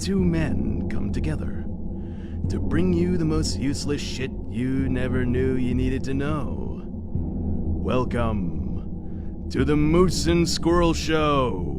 two men come together to bring you the most useless shit you never knew you needed to know. Welcome to the Moose and Squirrel Show.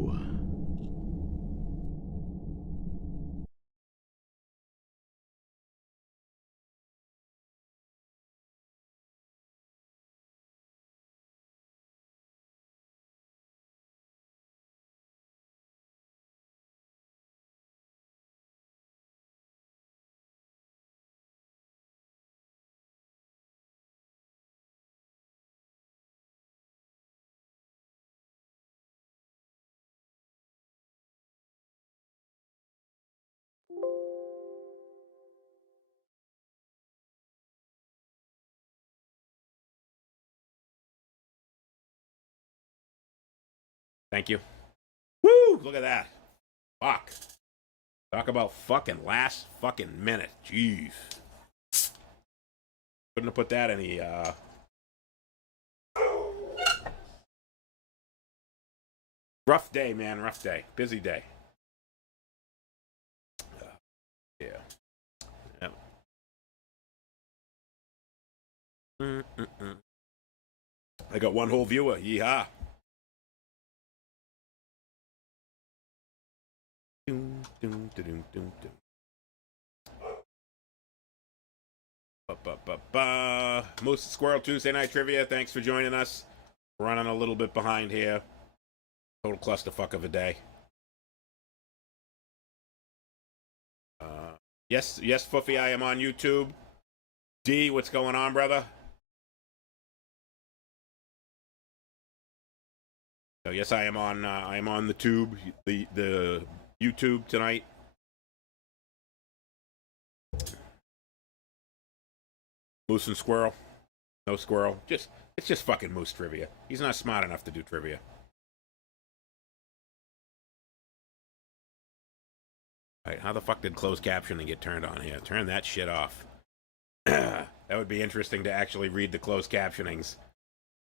Thank you. Woo! Look at that. Fuck. Talk about fucking last fucking minute. Jeez. Couldn't have put that any, rough day, man. Rough day. Busy day. Yeah. Yep. I got one whole viewer. Yeehaw. Moose and Squirrel Tuesday Night Trivia. Thanks for joining us. We're running a little bit behind here. Total clusterfuck of a day. Yes, Foofy, I am on YouTube. D, what's going on, brother? So yes, I am on the tube, the YouTube tonight. Moose and Squirrel. No Squirrel. It's just fucking Moose trivia. He's not smart enough to do trivia. Alright, how the fuck did closed captioning get turned on here? Turn that shit off. That would be interesting to actually read the closed captionings.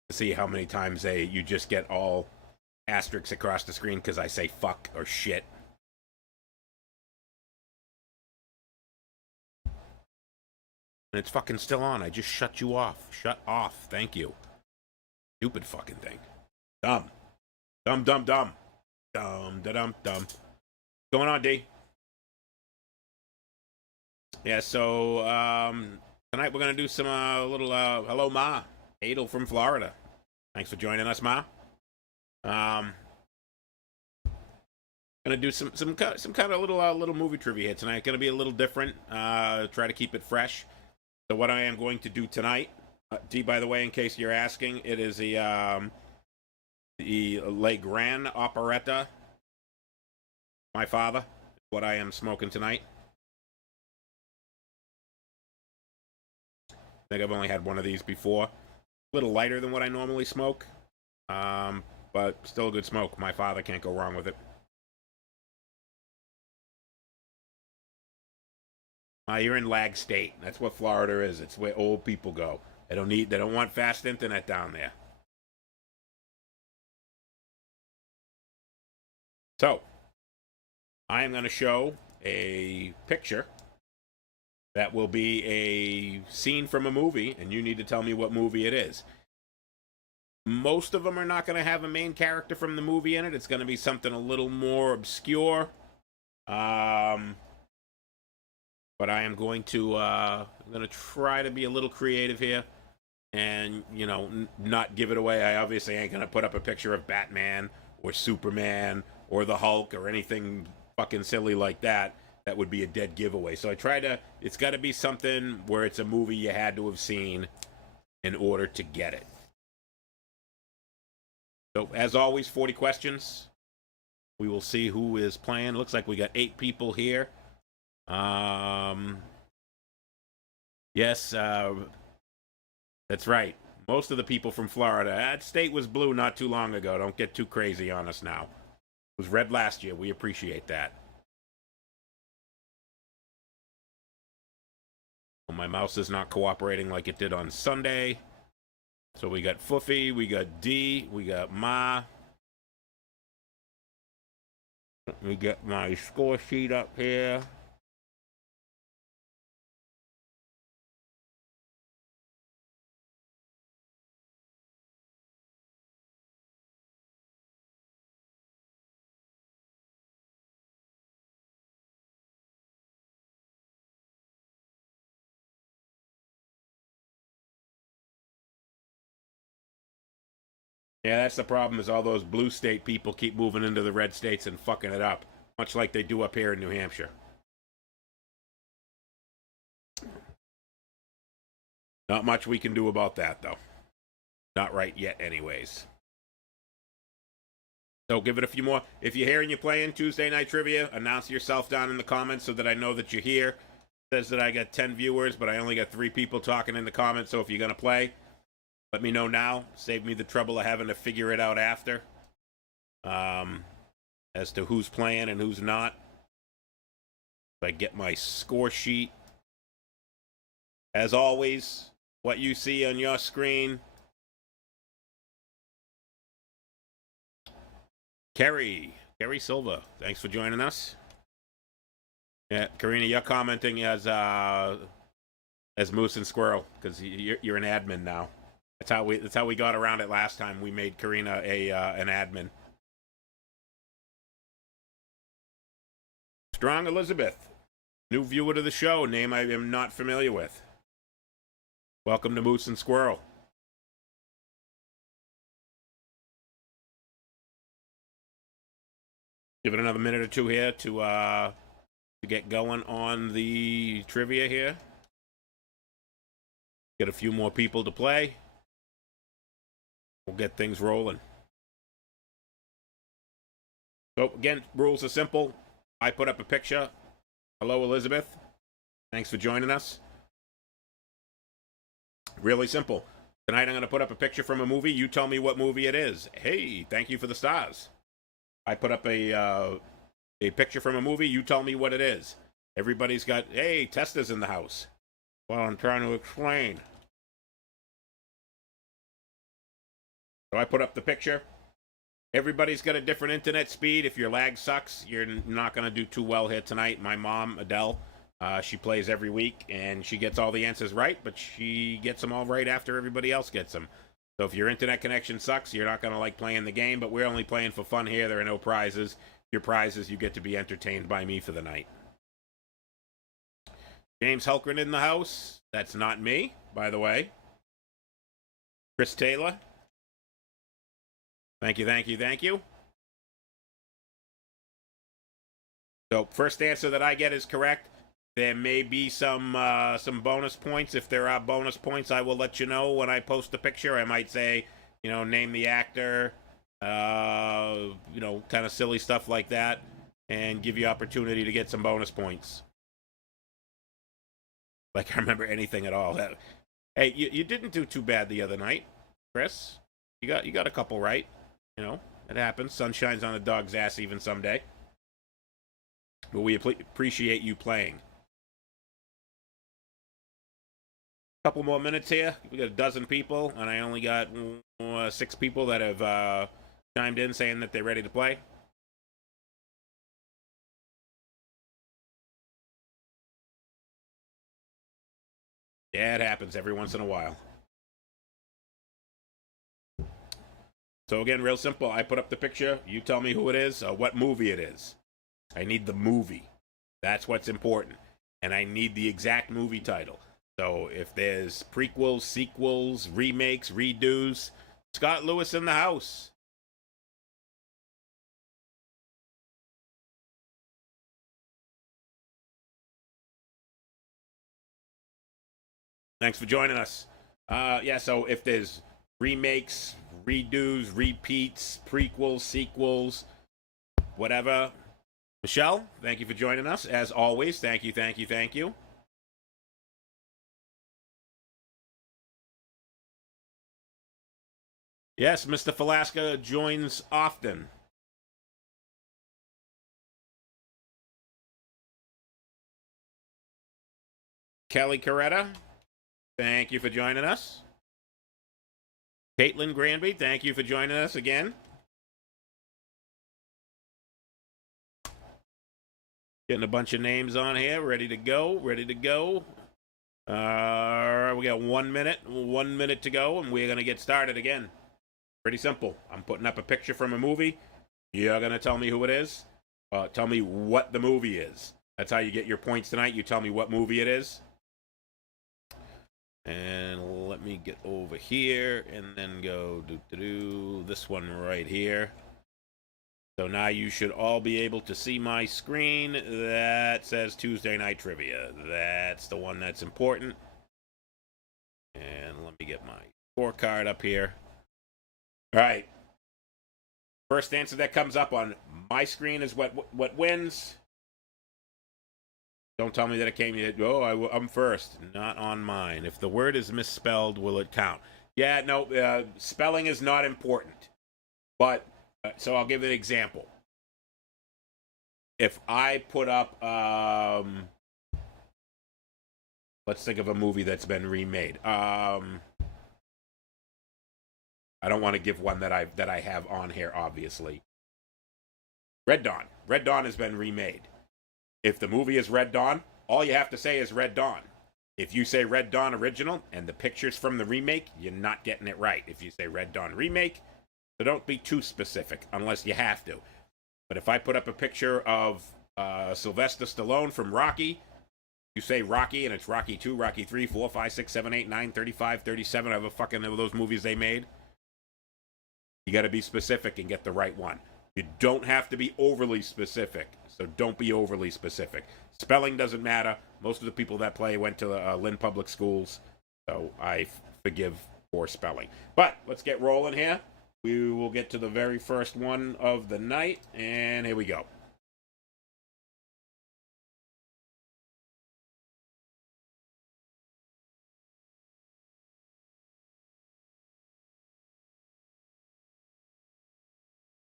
To see how many times you just get all asterisks across the screen because I say fuck or shit. And it's fucking still on. I just shut you off. Shut off. Thank you. Stupid fucking thing. Dumb. Dumb. Dumb. What's going on, D? Yeah, so tonight we're going to do some little hello, Ma. Adel from Florida. Thanks for joining us, Ma. Gonna do some kind of little movie trivia here tonight. Gonna be a little different. Try to keep it fresh. So what I am going to do tonight, D, by the way, in case you're asking, it is the Le Grand Operetta. My father. What I am smoking tonight. I think I've only had one of these before. A little lighter than what I normally smoke. But still a good smoke. My father can't go wrong with it. You're in lag state. That's what Florida is. It's where old people go. They don't want fast internet down there. So, I am going to show a picture that will be a scene from a movie, and you need to tell me what movie it is. Most of them are not going to have a main character from the movie in it. It's going to be something a little more obscure. But I am going to try to be a little creative here, and not give it away. I obviously ain't gonna put up a picture of Batman or Superman or the Hulk or anything fucking silly like that. That would be a dead giveaway. So it's got to be something where it's a movie you had to have seen in order to get it. So as always, 40 questions. We will see who is playing. Looks like we got 8 people here. Yes, that's right. Most of the people from Florida. That state was blue not too long ago. Don't get too crazy on us now. It was red last year. We appreciate that. Well, my mouse is not cooperating like it did on Sunday. So we got Foofy, we got D, we got Ma. Let me get my score sheet up here. Yeah, that's the problem, is all those blue state people keep moving into the red states and fucking it up, much like they do up here in New Hampshire. Not much we can do about that, though. Not right yet, anyways. So give it a few more. If you're here and you're playing Tuesday Night Trivia, announce yourself down in the comments so that I know that you're here. It says that I got 10 viewers, but I only got 3 people talking in the comments, so if you're going to play, let me know now. Save me the trouble of having to figure it out after. As to who's playing and who's not. If I get my score sheet. As always, what you see on your screen. Kerry Silva, thanks for joining us. Yeah, Karina, you're commenting as Moose and Squirrel because you're an admin now. That's how we got around it last time. We made Karina an admin. Strong Elizabeth, new viewer to the show, name I am not familiar with. Welcome to Moose and Squirrel. Give it another minute or two here to get going on the trivia here. Get a few more people to play. We'll get things rolling. So again, rules are simple. I put up a picture. Hello, Elizabeth. Thanks for joining us. Really simple. Tonight I'm going to put up a picture from a movie. You tell me what movie it is. Hey, thank you for the stars. I put up a picture from a movie. You tell me what it is. Everybody's got, hey, Testa's in the house. Well, I'm trying to explain. So I put up the picture. Everybody's got a different internet speed. If your lag sucks, you're not going to do too well here tonight. My mom, Adele, she plays every week, and she gets all the answers right, but she gets them all right after everybody else gets them. So if your internet connection sucks, you're not going to like playing the game, but we're only playing for fun here. There are no prizes. Your prizes, you get to be entertained by me for the night. James Hulkren in the house. That's not me, by the way. Chris Taylor. Thank you, thank you, thank you. So first answer that I get is correct. There may be some bonus points. If there are bonus points, I will let you know when I post the picture. I might say, name the actor, kind of silly stuff like that, and give you opportunity to get some bonus points. Like I remember anything at all. Hey, you didn't do too bad the other night, Chris. You got a couple right. It happens. Sun shines on a dog's ass even someday. But we appreciate you playing. Couple more minutes here. We got a dozen people, and I only got 6 people that have chimed in saying that they're ready to play. Yeah, it happens every once in a while. So again, real simple. I put up the picture. You tell me who it is, what movie it is. I need the movie. That's what's important. And I need the exact movie title. So if there's prequels, sequels, remakes, redos, Scott Lewis in the house. Thanks for joining us. So if there's remakes, redos, repeats, prequels, sequels, whatever. Michelle, thank you for joining us. As always, thank you, thank you, thank you. Yes, Mr. Falaska joins often. Kelly Coretta, thank you for joining us. Caitlin Granby, thank you for joining us again. Getting a bunch of names on here. Ready to go. Ready to go. We got 1 minute. 1 minute to go, and we're going to get started again. Pretty simple. I'm putting up a picture from a movie. You're going to tell me who it is. Tell me what the movie is. That's how you get your points tonight. You tell me what movie it is. And let me get over here and then go do this one right here. So now you should all be able to see my screen that says Tuesday Night Trivia. That's the one that's important. And let me get my scorecard up here. All right. First answer that comes up on my screen is what wins. Don't tell me that it came yet. Oh, I'm first. Not on mine. If the word is misspelled, will it count? Yeah, no, spelling is not important. But, so I'll give an example. If I put up, let's think of a movie that's been remade. I don't want to give one that I have on here, obviously. Red Dawn. Red Dawn has been remade. If the movie is Red Dawn, all you have to say is Red Dawn. If you say Red Dawn original and the picture's from the remake, you're not getting it right. If you say Red Dawn remake, so don't be too specific unless you have to. But if I put up a picture of Sylvester Stallone from Rocky, you say Rocky and it's Rocky 2, Rocky 3, 4, 5, 6, 7, 8, 9, 35, 37, however fucking of those movies they made. You got to be specific and get the right one. You don't have to be overly specific, so don't be overly specific. Spelling doesn't matter. Most of the people that play went to Lynn Public Schools, so I forgive poor spelling. But let's get rolling here. We will get to the very first one of the night, and here we go.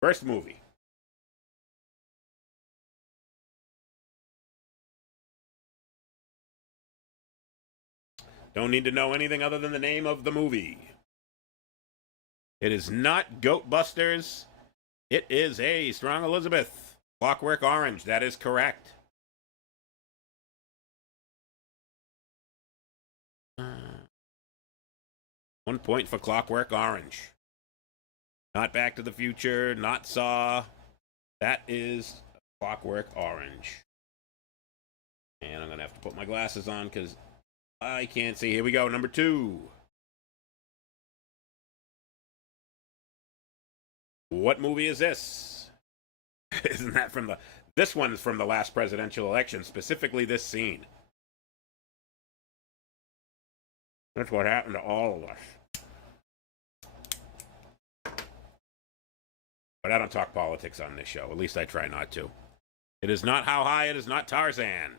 First movie. Don't need to know anything other than the name of the movie. It is not Goat Busters. It is a Strong Elizabeth. Clockwork Orange. That is correct. One point for Clockwork Orange. Not Back to the Future, not Saw. That is Clockwork Orange. And I'm going to have to put my glasses on because I can't see. Here we go, number 2. What movie is this? Isn't that from the... This one is from the last presidential election, specifically this scene. That's what happened to all of us. But I don't talk politics on this show. At least I try not to. It is not How High, it is not Tarzan.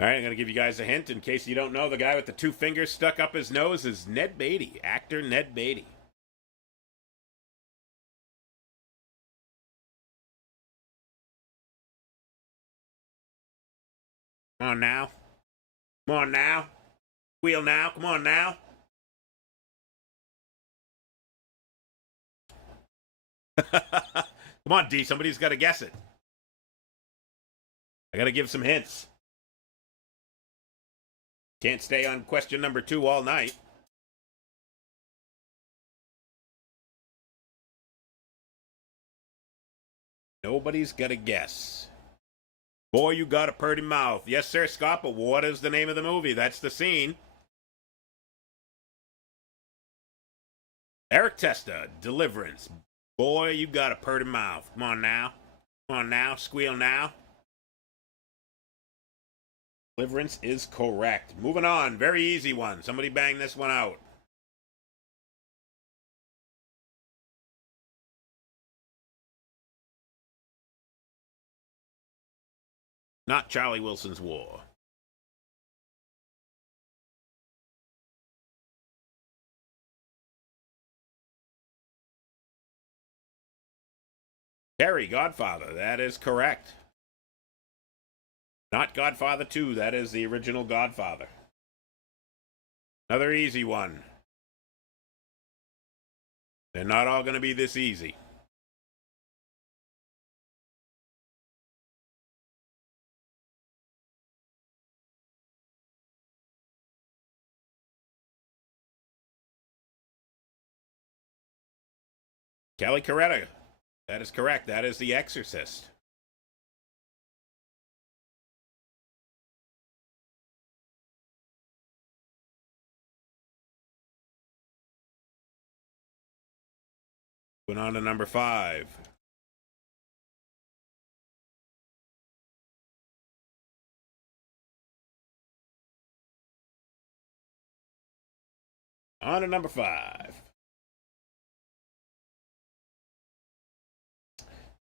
All right, I'm going to give you guys a hint in case you don't know. The guy with the 2 fingers stuck up his nose is Ned Beatty, actor Ned Beatty. Come on now. Come on now. Wheel now. Come on now. Come on, D. Somebody's got to guess it. I got to give some hints. Can't stay on question number 2 all night. Nobody's got to guess. Boy, you got a purty mouth. Yes, sir, Scott, but what is the name of the movie? That's the scene. Eric Testa, Deliverance. Boy, you got a purty mouth. Come on now. Come on now. Squeal now. Deliverance is correct. Moving on. Very easy one. Somebody bang this one out. Not Charlie Wilson's War. Carrie, Godfather. That is correct. Not Godfather 2. That is the original Godfather. Another easy one. They're not all going to be this easy. Kelly Coretta. That is correct. That is The Exorcist. Went on to number 5. On to number 5.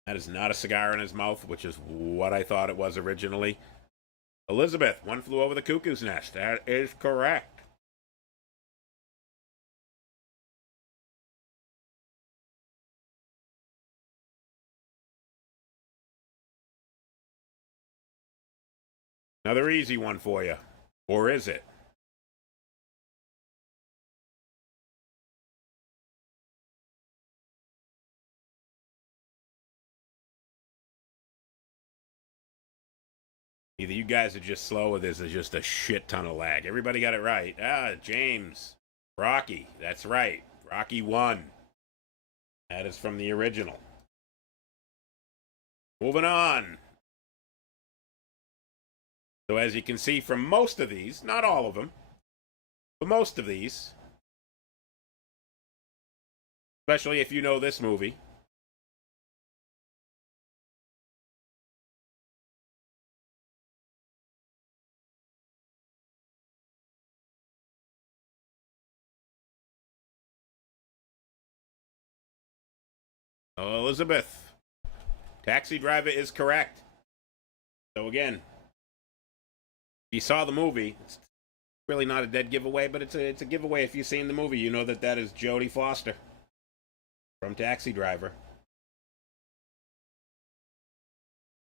That is not a cigar in his mouth, which is what I thought it was originally. Elizabeth, One Flew Over the Cuckoo's Nest. That is correct. Another easy one for you. Or is it? Either you guys are just slow or there's just a shit ton of lag. Everybody got it right. James. Rocky. That's right. Rocky 1. That is from the original. Moving on. So as you can see from most of these, not all of them, but most of these, especially if you know this movie, Elizabeth. Taxi Driver is correct. So again, if you saw the movie, it's really not a dead giveaway, but it's a giveaway if you've seen the movie. You know that is Jodie Foster from Taxi Driver.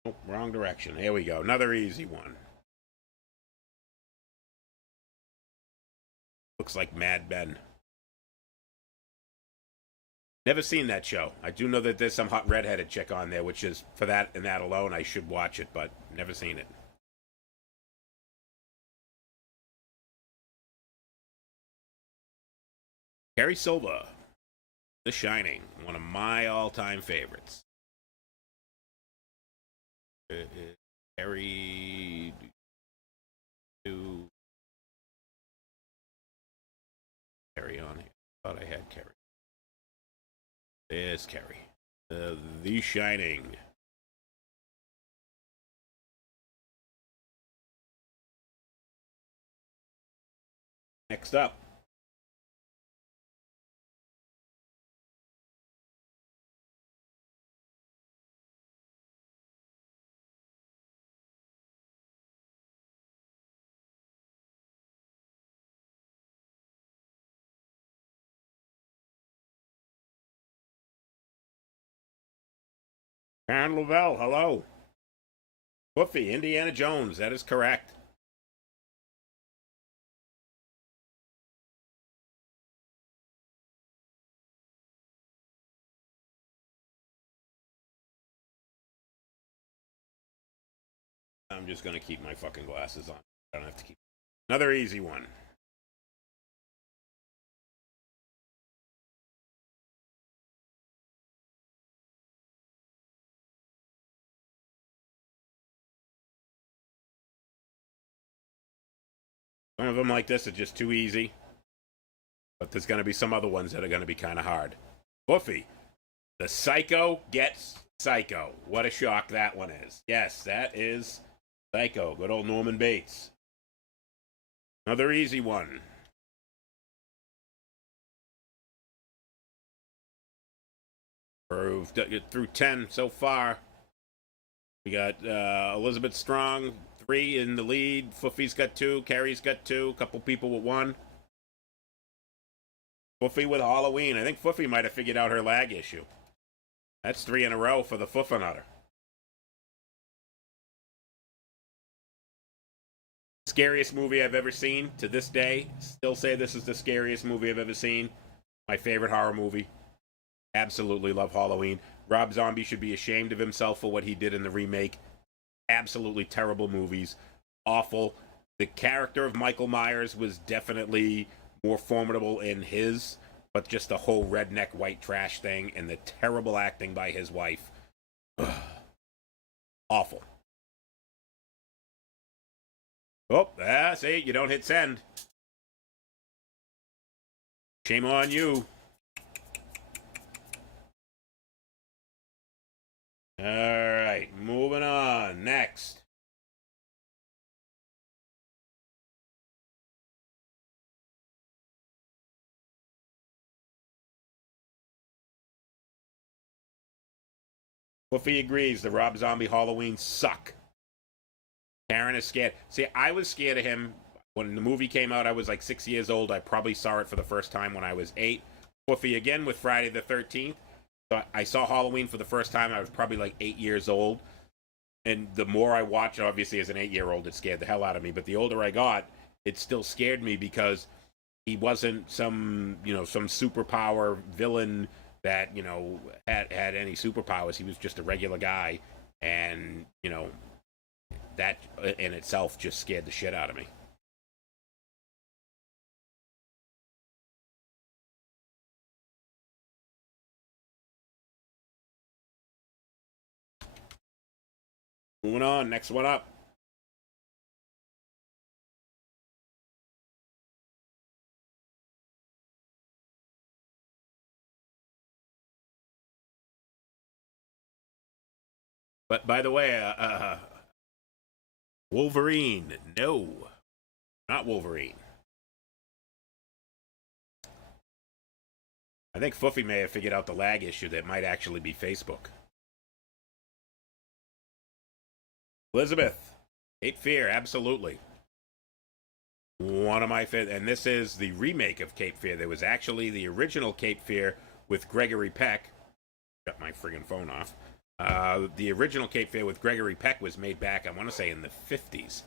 Oh, wrong direction. Here we go. Another easy one. Looks like Mad Men. Never seen that show. I do know that there's some hot redheaded chick on there, which is, for that and that alone, I should watch it, but never seen it. Carrie Silva, The Shining, one of my all-time favorites. Carrie... Carrie on here. Thought I had Carrie. There's Carrie. The Shining. Next up. Karen Lavelle, hello. Woofy, Indiana Jones, that is correct. I'm just gonna keep my fucking glasses on. I don't have to keep. Another easy one. Some of them like this are just too easy. But there's going to be some other ones that are going to be kind of hard. Buffy. The Psycho Gets Psycho. What a shock that one is. Yes, that is Psycho. Good old Norman Bates. Another easy one. Through 10 so far. We got Elizabeth Strong, 3 in the lead. Foofy's got 2. Carrie's got 2. A couple people with 1. Foofy with Halloween. I think Foofy might have figured out her lag issue. That's 3 in a row for the Fuffernutter. Scariest movie I've ever seen to this day. Still say this is the scariest movie I've ever seen. My favorite horror movie. Absolutely love Halloween. Rob Zombie should be ashamed of himself for what he did in the remake. Absolutely terrible movies. Awful. The character of Michael Myers was definitely more formidable in his, but just the whole redneck white trash thing and the terrible acting by his wife. Ugh. Awful. Oh, see, you don't hit send. Shame on you. All right, moving on. Next. Fluffy agrees the Rob Zombie Halloween suck. Karen is scared. See, I was scared of him when the movie came out. I was like 6 years old. I probably saw it for the first time when I was 8. Fluffy again with Friday the 13th. So I saw Halloween for the first time. I was probably like 8 years old. And the more I watched, obviously as an 8-year-old, it scared the hell out of me. But the older I got, it still scared me because he wasn't some superpower villain that, had any superpowers. He was just a regular guy. And, that in itself just scared the shit out of me. Moving on, next one up. But by the way, Wolverine, no, not Wolverine. I think Fuffy may have figured out the lag issue that might actually be Facebook. Elizabeth, Cape Fear, absolutely. One of my favorite, and this is the remake of Cape Fear. There was actually the original Cape Fear with Gregory Peck. Got my friggin' phone off. The original Cape Fear with Gregory Peck was made back, I want to say, in the 50s.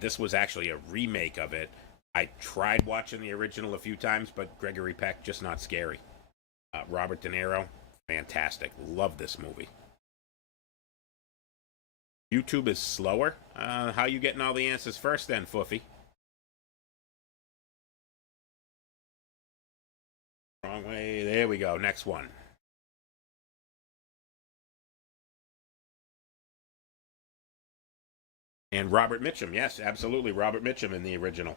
This was actually a remake of it. I tried watching the original a few times, but Gregory Peck, just not scary. Robert De Niro, fantastic. Love this movie. YouTube is slower. How you getting all the answers first then, Fuffy? Wrong way. There we go. Next one. And Robert Mitchum. Yes, absolutely. Robert Mitchum in the original.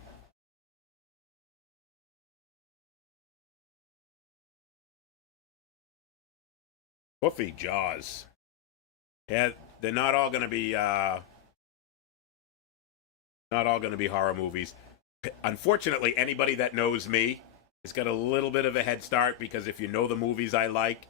Fuffy, Jaws. Yeah, they're not all going to be horror movies. Unfortunately, anybody that knows me has got a little bit of a head start because if you know the movies I like,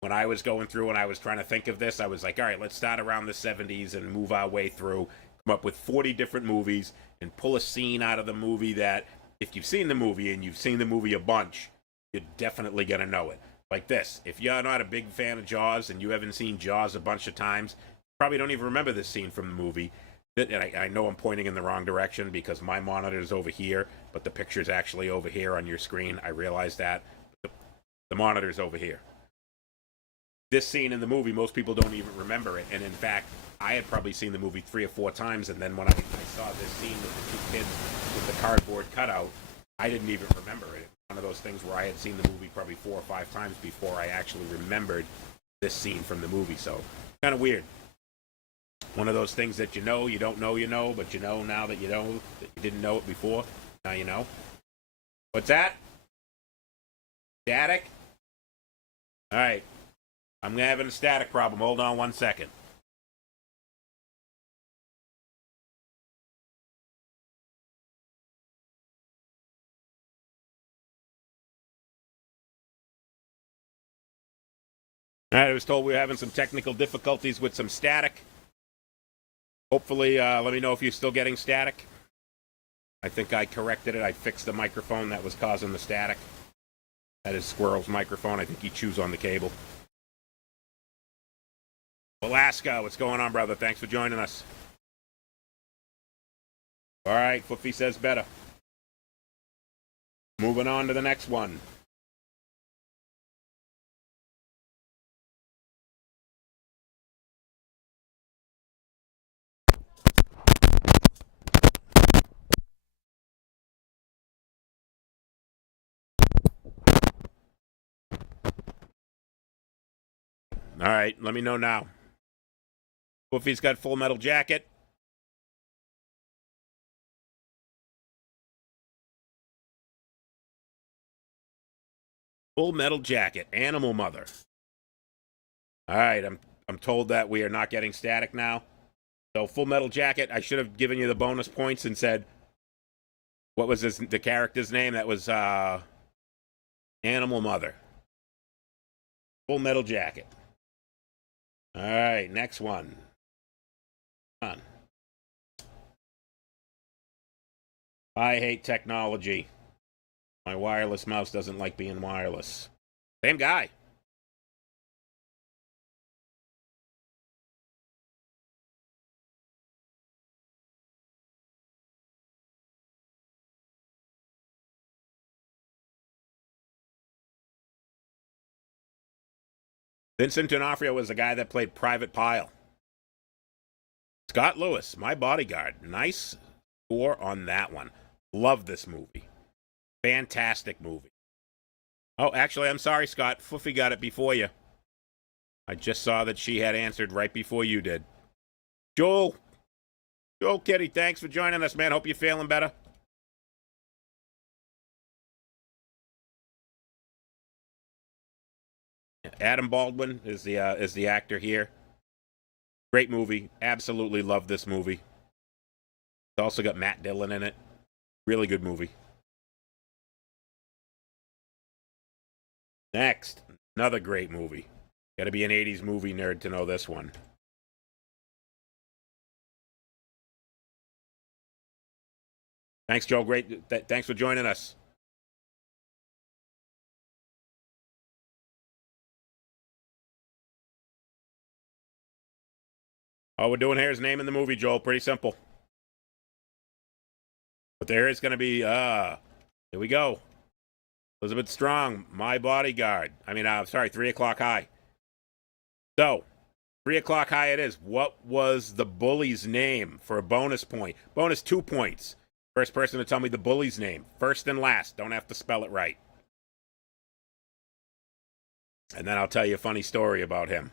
when I was going through and I was trying to think of this, I was like, all right, let's start around the 70s and move our way through, come up with 40 different movies and pull a scene out of the movie that if you've seen the movie and you've seen the movie a bunch, you're definitely going to know it. Like this, if you're not a big fan of Jaws and you haven't seen Jaws a bunch of times, you probably don't even remember this scene from the movie. And I know I'm pointing in the wrong direction because my monitor is over here, but the picture's actually over here on your screen. I realize that. The monitor's over here. This scene in the movie, most people don't even remember it. And in fact, I had probably seen the movie 3 or 4 times, and then when I saw this scene with the 2 kids with the cardboard cutout, I didn't even remember it. One of those things where I had seen the movie probably 4 or 5 times before I actually remembered this scene from the movie. So, kind of weird. One of those things that you don't know, but you know now that you know that you didn't know it before. Now you know. What's that? Static? All right. I'm having a static problem. Hold on 1 second. All right, I was told we were having some technical difficulties with some static. Hopefully, let me know if you're still getting static. I think I corrected it. I fixed the microphone that was causing the static. That is Squirrel's microphone. I think he chews on the cable. Alaska, what's going on, brother? Thanks for joining us. All right, Foofy says better. Moving on to the next one. All right, let me know now. Foofy's got Full Metal Jacket. Full Metal Jacket, Animal Mother. All right, I'm told that we are not getting static now. So Full Metal Jacket, I should have given you the bonus points and said what was the character's name? That was Animal Mother. Full Metal Jacket. All right, next one. Come on. I hate technology. My wireless mouse doesn't like being wireless. Same guy. Vincent D'Onofrio was the guy that played Private Pile. Scott Lewis, My Bodyguard. Nice score on that one. Love this movie. Fantastic movie. Oh, actually, I'm sorry, Scott. Foofy got it before you. I just saw that she had answered right before you did. Joel Kitty, thanks for joining us, man. Hope you're feeling better. Adam Baldwin is the actor here. Great movie. Absolutely love this movie. It's also got Matt Dillon in it. Really good movie. Next, another great movie. Got to be an 80s movie nerd to know this one. Thanks, Joe. Great. Thanks for joining us. All we're doing here is naming the movie, Joel. Pretty simple. But there is going to be, here we go. Elizabeth Strong, My Bodyguard. Sorry, 3 O'Clock High. So, 3 O'Clock High it is. What was the bully's name for a bonus point? Bonus 2 points. First person to tell me the bully's name. First and last. Don't have to spell it right. And then I'll tell you a funny story about him.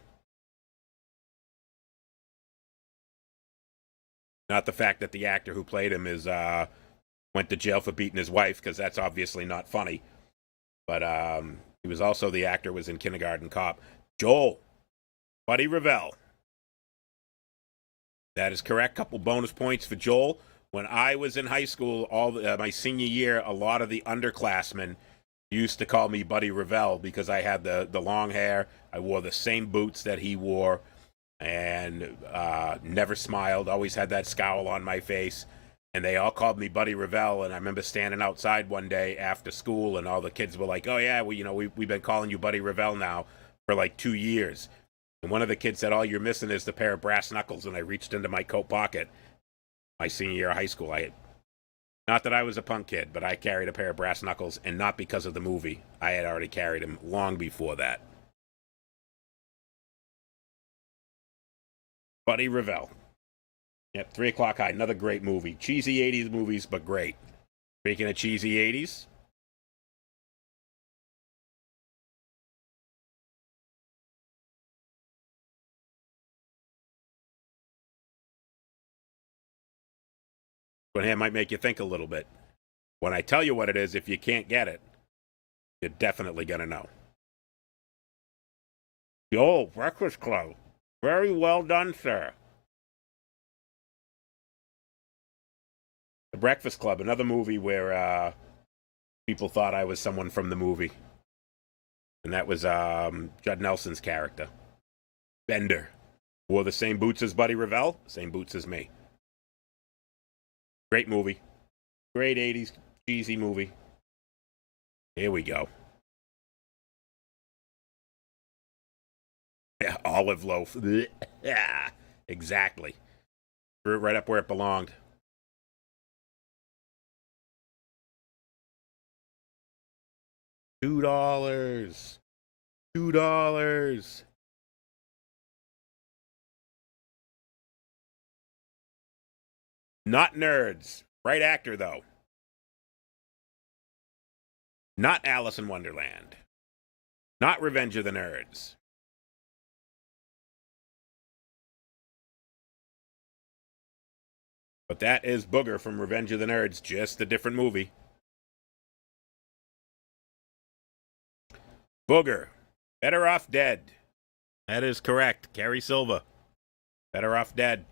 Not the fact that the actor who played him went to jail for beating his wife, because that's obviously not funny. But he was also the actor was in Kindergarten Cop. Joel, Buddy Revell. That is correct. Couple bonus points for Joel. When I was in high school, my senior year, a lot of the underclassmen used to call me Buddy Revell because I had the long hair. I wore the same boots that he wore, and never smiled. Always had that scowl on my face. And they all called me Buddy Revell. And I remember standing outside one day after school, and all the kids were like, "Oh yeah, we've been calling you Buddy Revell now for like 2 years." And one of the kids said, "All you're missing is the pair of brass knuckles." And I reached into my coat pocket. My senior year of high school, not that I was a punk kid, but I carried a pair of brass knuckles, and not because of the movie. I had already carried them long before that. Buddy Revell. Yep, 3 O'Clock High, another great movie. Cheesy 80s movies, but great. Speaking of cheesy 80s, one here might make you think a little bit. When I tell you what it is, if you can't get it, you're definitely going to know. Yo, Breakfast Club. Very well done, sir. The Breakfast Club, another movie where people thought I was someone from the movie. And that was Judd Nelson's character. Bender. Wore the same boots as Buddy Revell, same boots as me. Great movie. Great 80s cheesy movie. Here we go. Yeah, olive loaf. Yeah, exactly. Threw it right up where it belonged. $2. $2. Not nerds. Right actor, though. Not Alice in Wonderland. Not Revenge of the Nerds. But that is Booger from Revenge of the Nerds, just a different movie. Booger. Better Off Dead. That is correct. Carrie Silva. Better Off Dead.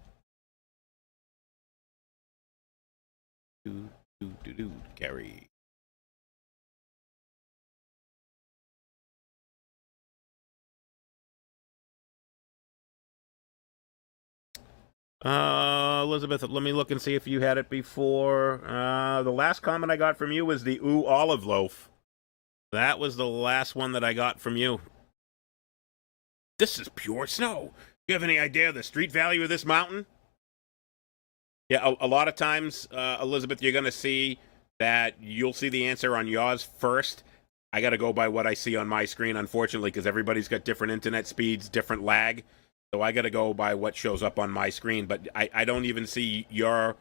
Carrie. Elizabeth, let me look and see if you had it before. The last comment I got from you was the ooh olive loaf. That was the last one that I got from you. This is pure snow. Do you have any idea of the street value of this mountain? Yeah, a lot of times, Elizabeth, you're going to see that you'll see the answer on yours first. I got to go by what I see on my screen, unfortunately, because everybody's got different internet speeds, different lag. So I got to go by what shows up on my screen. But I don't even see your.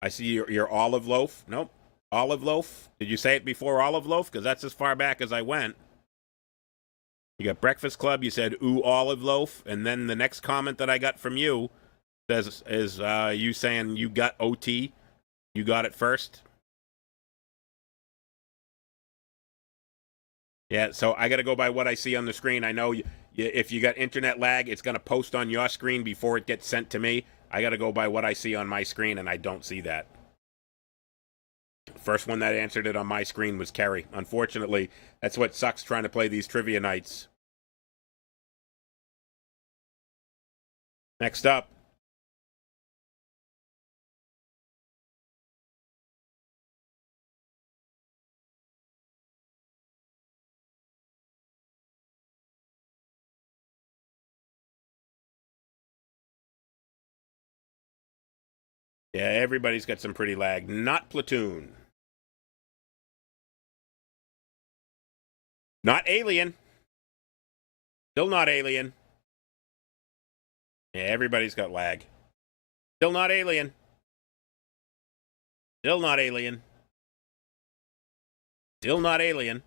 I see your olive loaf. Nope. Olive loaf. Did you say it before olive loaf? Because that's as far back as I went. You got Breakfast Club. You said ooh olive loaf, and then the next comment that I got from you says is you saying you got OT. You got it first. Yeah, so I got to go by what I see on the screen. I know if you got internet lag, it's going to post on your screen before it gets sent to me. I got to go by what I see on my screen, and I don't see that. First one that answered it on my screen was Kerry. Unfortunately, that's what sucks trying to play these trivia nights. Next up. Yeah, everybody's got some pretty lag. Not Platoon. Not Alien. Still not Alien. Yeah, everybody's got lag. Still not Alien. Still not Alien. Still not Alien.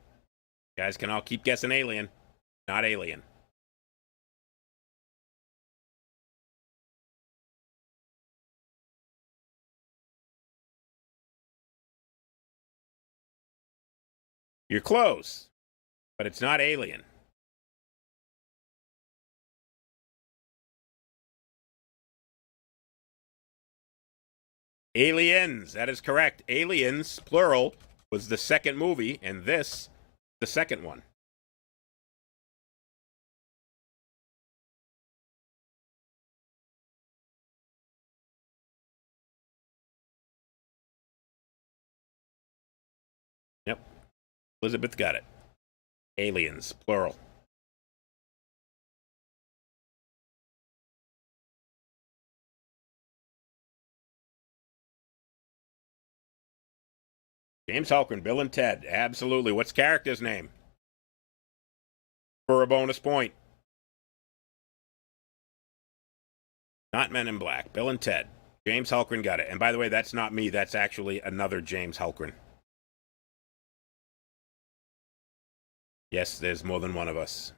You guys can all keep guessing Alien. Not Alien. You're close, but it's not Alien. Aliens. That is correct. Aliens, plural, was the second movie, and this, the second one. Yep. Elizabeth got it. Aliens, plural. James Halpern, Bill and Ted. Absolutely. What's character's name? For a bonus point. Not Men in Black. Bill and Ted. James Halpern got it. And by the way, that's not me. That's actually another James Halpern. Yes, there's more than one of us.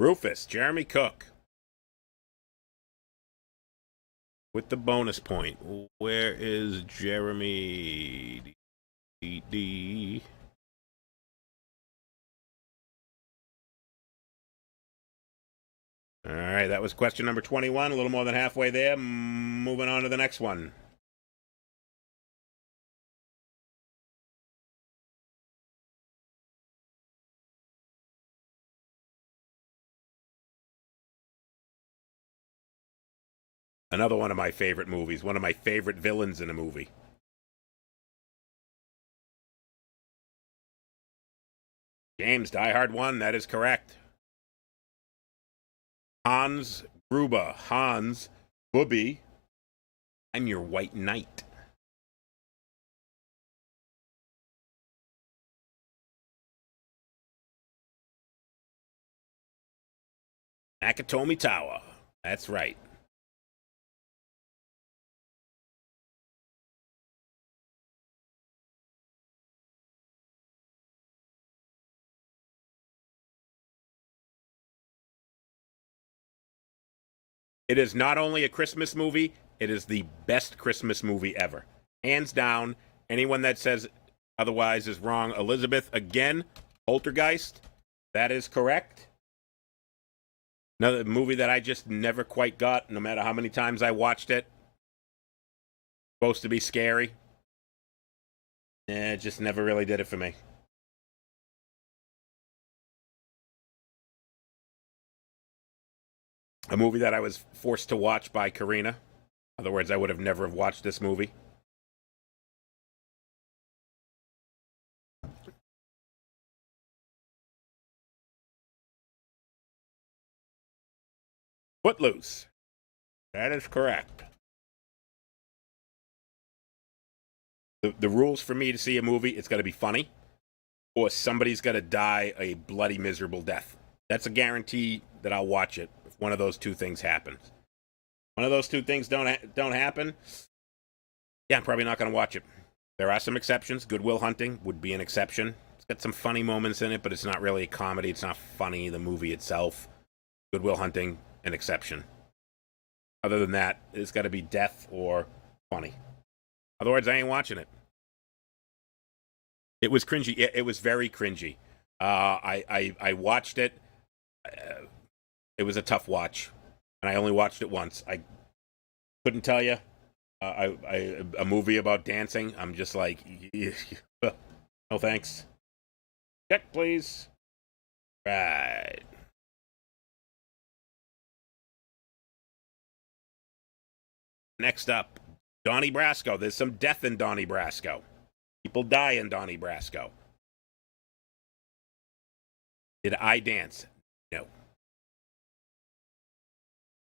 Rufus, Jeremy Cook. With the bonus point. Where is Jeremy? D. All right, that was question number 21. A little more than halfway there. Moving on to the next one. Another one of my favorite movies. One of my favorite villains in a movie. James, Die Hard 1. That is correct. Hans Gruber, Hans Booby, I'm your white knight. Nakatomi Tower. That's right. It is not only a Christmas movie, it is the best Christmas movie ever. Hands down. Anyone that says otherwise is wrong. Elizabeth, again, Poltergeist. That is correct. Another movie that I just never quite got, no matter how many times I watched it. Supposed to be scary. It just never really did it for me. A movie that I was forced to watch by Karina. In other words, I would have never have watched this movie. Footloose. That is correct. The rules for me to see a movie, it's got to be funny, or somebody's got to die a bloody, miserable death. That's a guarantee that I'll watch it if one of those two things happens. One of those two things don't happen, yeah, I'm probably not going to watch it. There are some exceptions. Good Will Hunting would be an exception. It's got some funny moments in it, but it's not really a comedy. It's not funny, the movie itself. Good Will Hunting, an exception. Other than that, it's got to be death or funny. Otherwise, I ain't watching it. It was cringy. It was very cringy. I watched it. It was a tough watch, and I only watched it once. I couldn't tell you. A movie about dancing. I'm just like, no thanks. Check, please. Right. Next up, Donnie Brasco. There's some death in Donnie Brasco. People die in Donnie Brasco. Did I dance? No.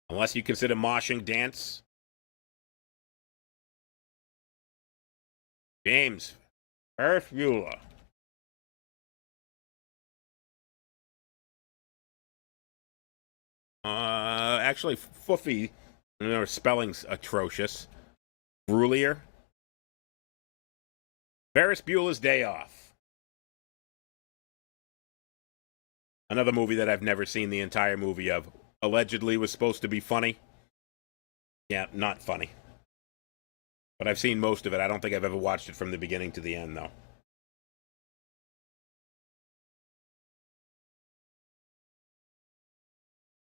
Unless you consider moshing dance. James. Ferris Bueller. Actually, Foofy. Their spelling's atrocious. Brulier. Ferris Bueller's Day Off. Another movie that I've never seen the entire movie of. Allegedly was supposed to be funny. Yeah, not funny. But I've seen most of it. I don't think I've ever watched it from the beginning to the end, though.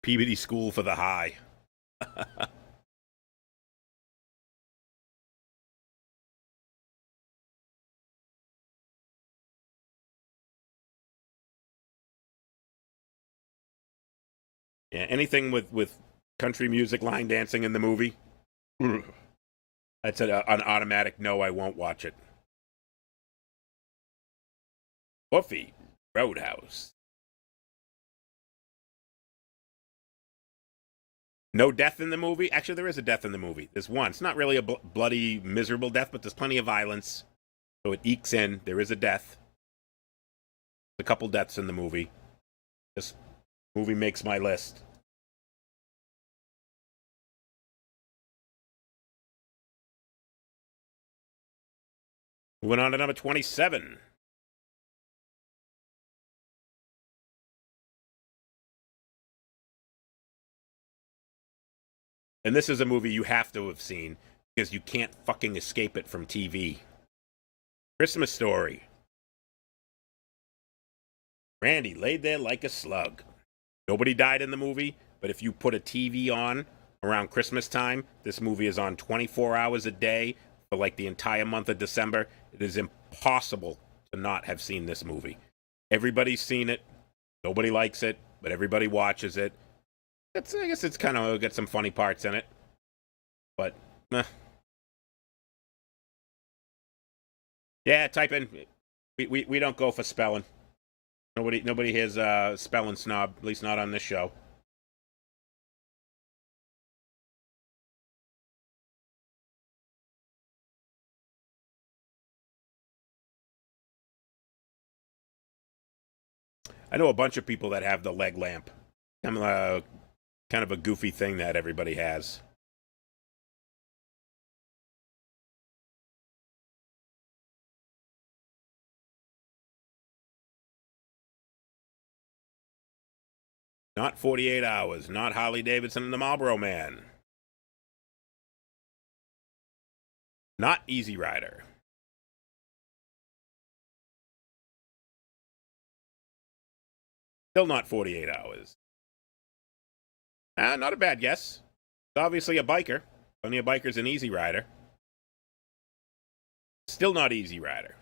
Peabody School for the High. Yeah, anything with country music line dancing in the movie, that's an automatic no, I won't watch it. Buffy, Roadhouse. No death in the movie? Actually, there is a death in the movie. There's one. It's not really a bloody, miserable death, but there's plenty of violence. So it ekes in. There is a death. A couple deaths in the movie. This movie makes my list. Moving on to number 27. And this is a movie you have to have seen because you can't fucking escape it from TV. Christmas Story. Randy laid there like a slug. Nobody died in the movie, but if you put a TV on around Christmas time, this movie is on 24 hours a day for like the entire month of December. It is impossible to not have seen this movie. Everybody's seen it. Nobody likes it, but everybody watches it. I guess it's kind of got some funny parts in it, but yeah. Type in. We don't go for spelling. Nobody here's spelling snob. At least not on this show. I know a bunch of people that have the leg lamp. Kind of a goofy thing that everybody has. Not 48 Hours, not Harley Davidson and the Marlboro Man. Not Easy Rider. Still not 48 Hours. Not a bad guess. It's obviously a biker. Plenty of bikers in Easy Rider. Still not Easy Rider.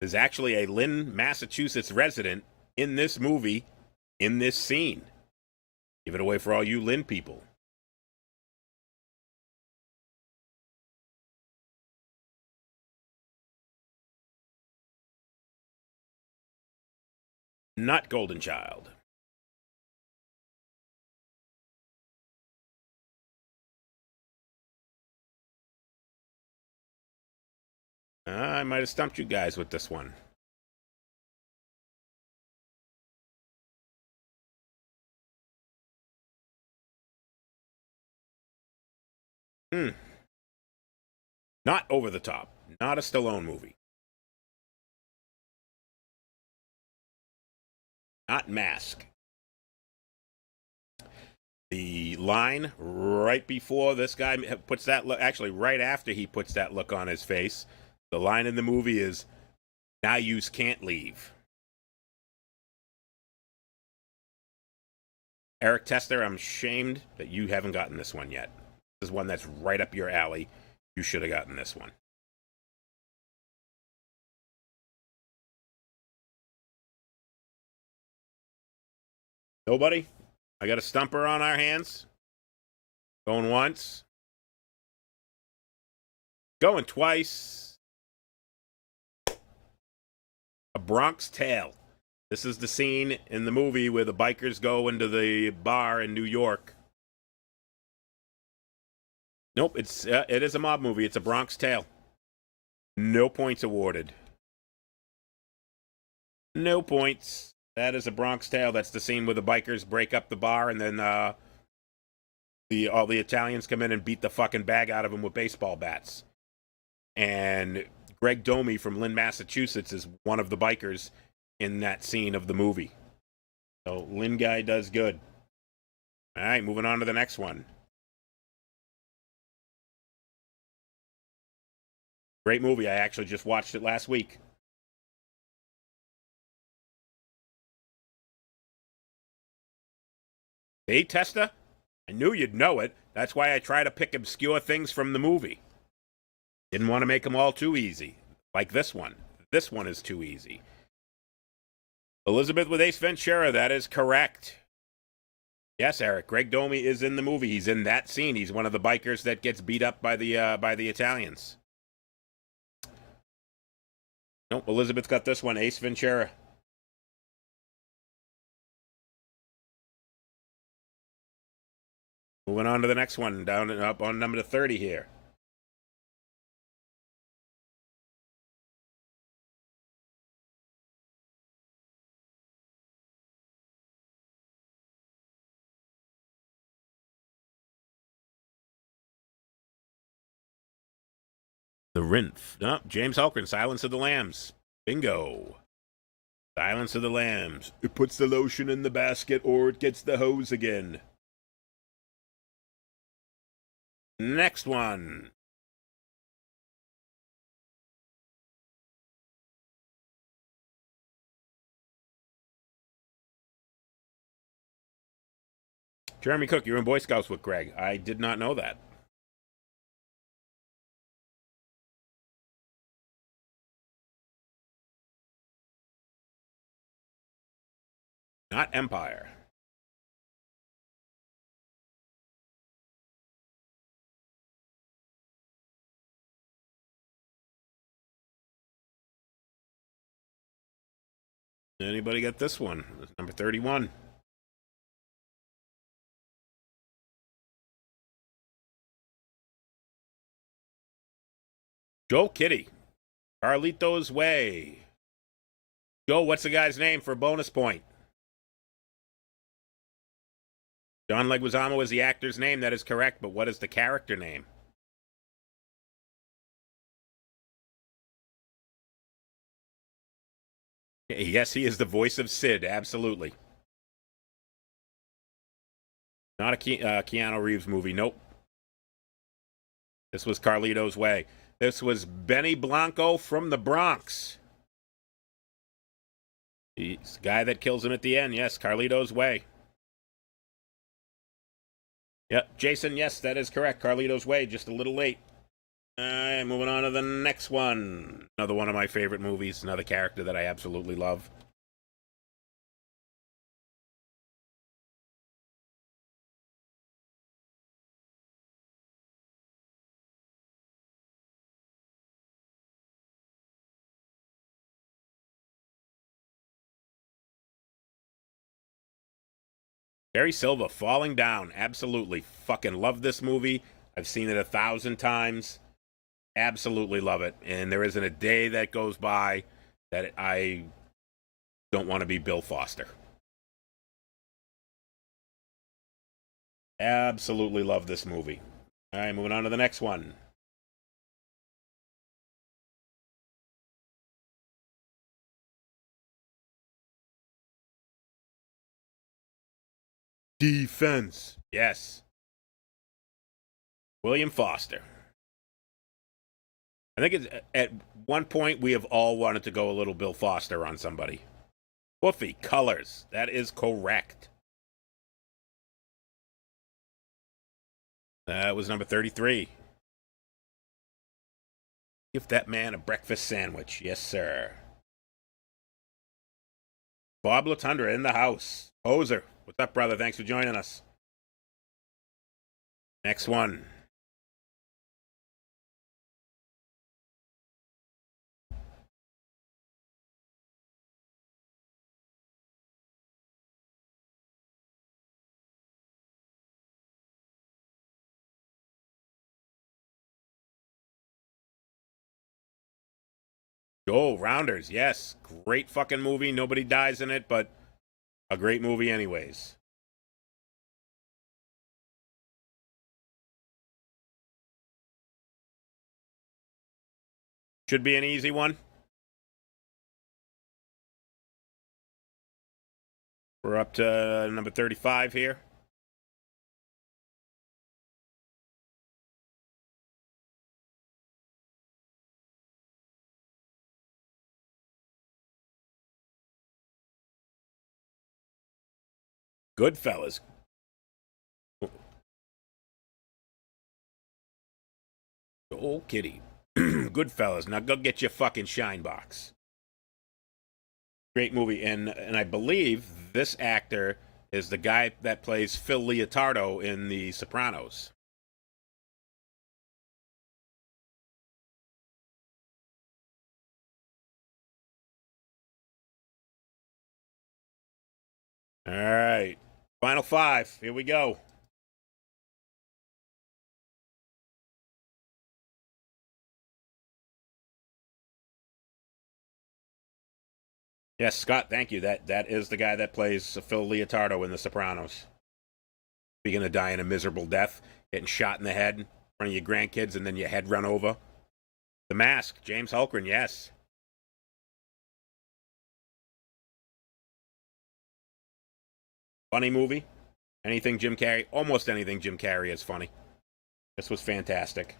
There's actually a Lynn, Massachusetts resident in this movie, in this scene. Give it away for all you Lynn people. Not Golden Child. I might have stumped you guys with this one. Not Over the Top. Not a Stallone movie. Not Mask. The line right before this guy puts that look, actually right after he puts that look on his face, the line in the movie is, "Now yous can't leave." Eric Tester, I'm ashamed that you haven't gotten this one yet. This is one that's right up your alley. You should have gotten this one. Nobody? I got a stumper on our hands. Going once. Going twice. A Bronx Tale. This is the scene in the movie where the bikers go into the bar in New York. Nope, it is a mob movie. It's a Bronx Tale. No points awarded. No points. That is a Bronx Tale. That's the scene where the bikers break up the bar and then all the Italians come in and beat the fucking bag out of them with baseball bats. And Greg Domi from Lynn, Massachusetts is one of the bikers in that scene of the movie. So Lynn guy does good. All right, moving on to the next one. Great movie. I actually just watched it last week. Hey, Testa? I knew you'd know it. That's why I try to pick obscure things from the movie. Didn't want to make them all too easy. Like this one. This one is too easy. Elizabeth with Ace Ventura, that is correct. Yes, Eric. Greg Domi is in the movie. He's in that scene. He's one of the bikers that gets beat up by the Italians. Nope, Elizabeth got this one. Ace Ventura. Moving on to the next one, down and up on number 30 here. The Rinth. No, James Halpern, Silence of the Lambs. Bingo. Silence of the Lambs. It puts the lotion in the basket or it gets the hose again. Next one. Jeremy Cook, you're in Boy Scouts with Greg. I did not know that. Not Empire. Anybody got this one? Number 31. Joe Kitty. Carlito's Way. Joe, what's the guy's name for a bonus point? John Leguizamo is the actor's name. That is correct, but what is the character name? Yes, he is the voice of Sid. Absolutely. Not a Keanu Reeves movie. Nope. This was Carlito's Way. This was Benny Blanco from the Bronx. He's the guy that kills him at the end. Yes, Carlito's Way. Yep, Jason, yes, that is correct. Carlito's Way, just a little late. All right, moving on to the next one. Another one of my favorite movies. Another character that I absolutely love. Barry Silva, Falling Down. Absolutely. Fucking love this movie. I've seen it 1,000 times. Absolutely love it. And there isn't a day that goes by that I don't want to be Bill Foster. Absolutely love this movie. All right, moving on to the next one. Defense. Yes. William Foster. I think it's, at one point we have all wanted to go a little Bill Foster on somebody. Woofy, Colors. That is correct. That was number 33. Give that man a breakfast sandwich. Yes, sir. Bob Latundra in the house. Hoser. What's up, brother? Thanks for joining us. Next one. Oh, Rounders. Yes. Great fucking movie. Nobody dies in it, but a great movie anyways. Should be an easy one. We're up to number 35 here. Goodfellas. Oh, kitty. Goodfellas. Now go get your fucking shine box. Great movie. And I believe this actor is the guy that plays Phil Leotardo in The Sopranos. All right. Final five. Here we go. Yes, Scott, thank you. That is the guy that plays Phil Leotardo in The Sopranos. Speaking of dying a miserable death, getting shot in the head in front of your grandkids and then your head run over. The Mask, James Hulkran, yes. Funny movie. Anything Jim Carrey, almost anything Jim Carrey is funny. This was fantastic.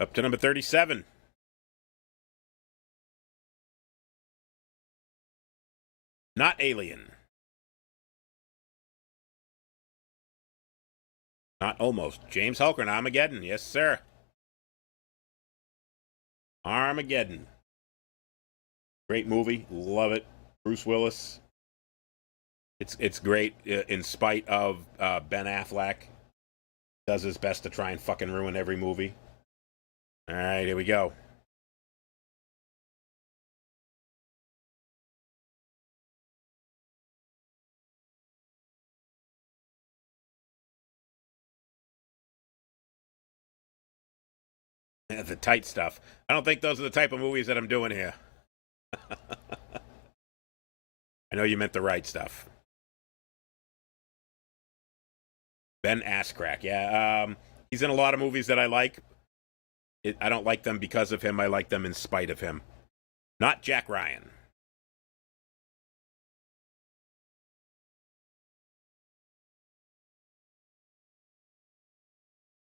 Up to number 37. Not Alien. Not almost. James Hulkran, Armageddon. Yes, sir. Armageddon. Great movie. Love it. Bruce Willis. It's great in spite of Ben Affleck. Does his best to try and fucking ruin every movie. All right, here we go. The tight stuff. I don't think those are the type of movies that I'm doing here. I know you meant the right stuff. Ben Askrak. Yeah, he's in a lot of movies that I like. I don't like them because of him. I like them in spite of him. Not Jack Ryan.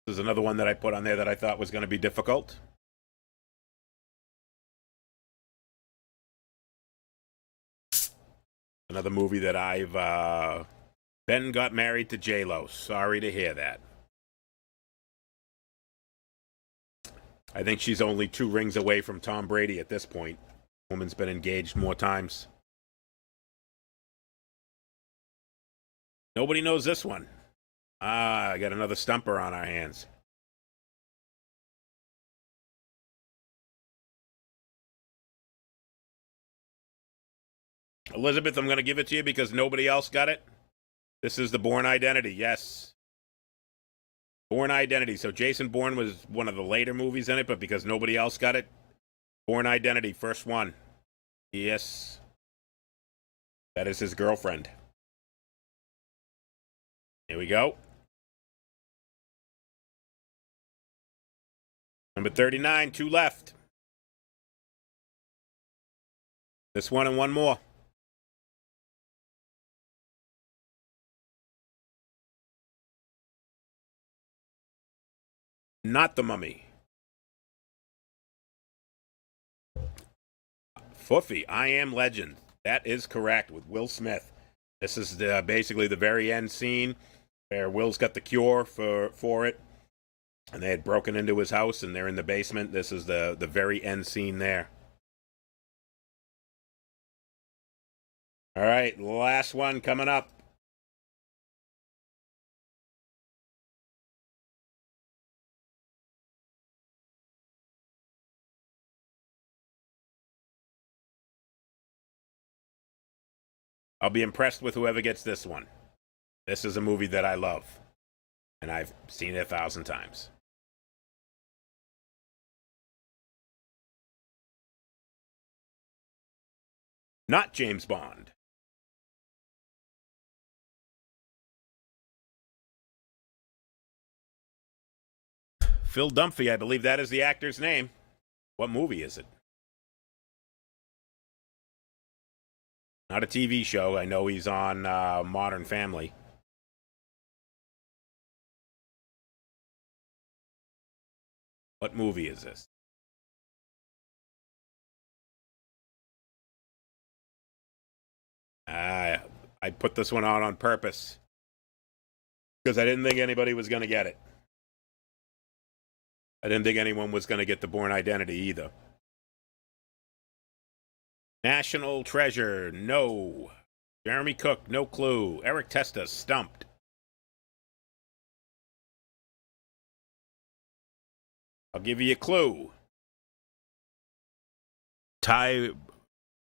This is another one that I put on there that I thought was going to be difficult. Another movie that I've... Ben got married to J-Lo. Sorry to hear that. I think she's only 2 rings away from Tom Brady at this point. Woman's been engaged more times. Nobody knows this one. I got another stumper on our hands. Elizabeth, I'm going to give it to you because nobody else got it. This is the Bourne Identity, yes. Bourne Identity. So Jason Bourne was one of the later movies in it, but because nobody else got it, Bourne Identity, first one. Yes. That is his girlfriend. Here we go. Number 39, 2 left. This one and one more. Not The Mummy. Foofy, I Am Legend. That is correct with Will Smith. This is basically the very end scene where Will's got the cure for it. And they had broken into his house and they're in the basement. This is the very end scene there. All right, last one coming up. I'll be impressed with whoever gets this one. This is a movie that I love, and I've seen it 1,000 times. Not James Bond. Phil Dunphy, I believe that is the actor's name. What movie is it? Not a TV show. I know he's on Modern Family. What movie is this? I put this one on purpose because I didn't think anybody was going to get it. I didn't think anyone was going to get the Bourne Identity either. National Treasure, no. Jeremy Cook, no clue. Eric Testa, stumped. I'll give you a clue. Ty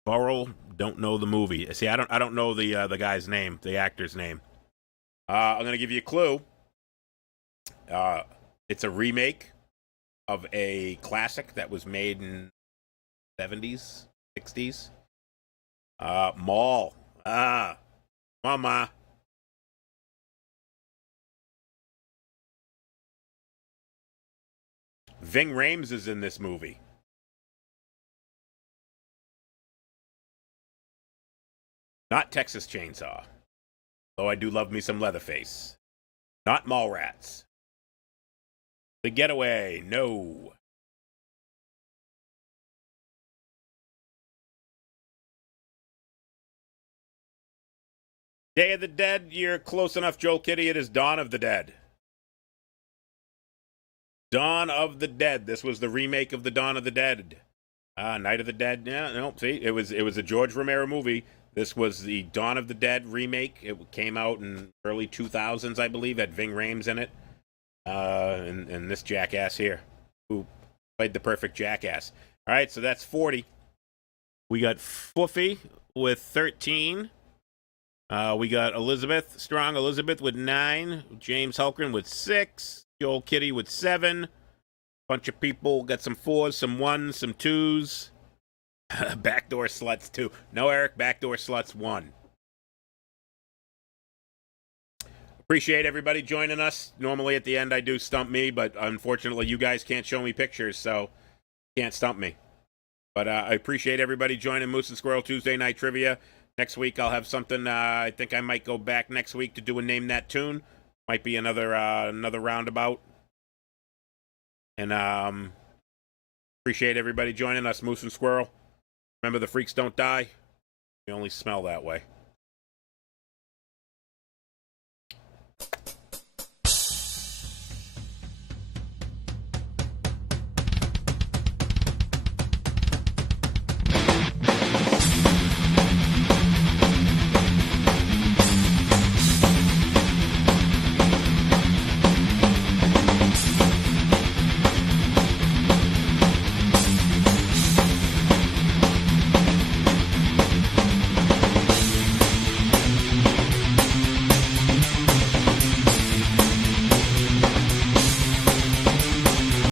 Burrell, don't know the movie. See, I don't know the guy's name, the actor's name. I'm gonna give you a clue. It's a remake of a classic that was made in 70s, 60s. Mall. Mama. Ving Rhames is in this movie. Not Texas Chainsaw. Though I do love me some Leatherface. Not Mallrats. The Getaway, no. Day of the Dead, you're close enough, Joel Kitty. It is Dawn of the Dead. Dawn of the Dead. This was the remake of the Dawn of the Dead. Night of the Dead. Yeah, no, see, it was a George Romero movie. This was the Dawn of the Dead remake. It came out in early 2000s, I believe, had Ving Rhames in it. And this jackass here, who played the perfect jackass. All right, so that's 40. We got Foofy with 13. We got Elizabeth, Strong Elizabeth with 9. James Hulkran with 6. Joel Kitty with 7. Bunch of people. Got some 4s, some 1s, some 2s. Backdoor sluts 2. No, Eric. Backdoor sluts 1. Appreciate everybody joining us. Normally at the end I do stump me, but unfortunately you guys can't show me pictures, so can't stump me. But I appreciate everybody joining Moose and Squirrel Tuesday Night Trivia. Next week I'll have something. I think I might go back next week to do a Name That Tune. Might be another roundabout. And appreciate everybody joining us, Moose and Squirrel. Remember, the freaks don't die. They only smell that way.